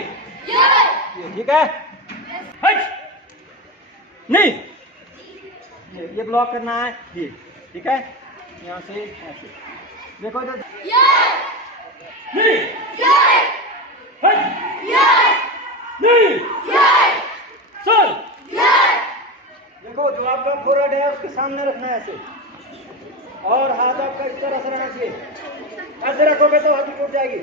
ये ठीक है। हट नहीं, ये ब्लॉक करना है ये, ठीक है। यहाँ से ऐसे देखो इधर, नहीं, हट नहीं, चल। देखो जो आपका फोरहेड है उसके सामने रखना है ऐसे, और हाथ आपका इस तरह से रहना चाहिए। ऐसे रखोगे तो हाथी टूट जाएगी।